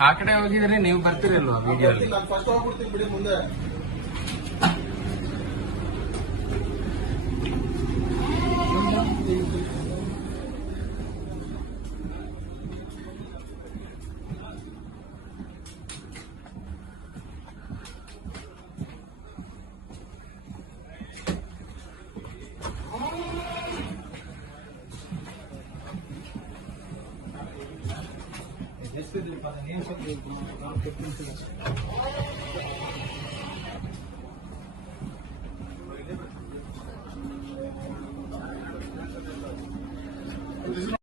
ಆ ಕಡೆ ಹೋಗಿದ್ರೆ ನೀವು ಬರ್ತೀರಲ್ವಾ ವಿಡಿಯೋ? ಫಸ್ಟ್ ಹೋಗ್ಬಿಡ್ತೀನಿ ಬಿಡಿ ಮುಂದೆ. ಎಷ್ಟು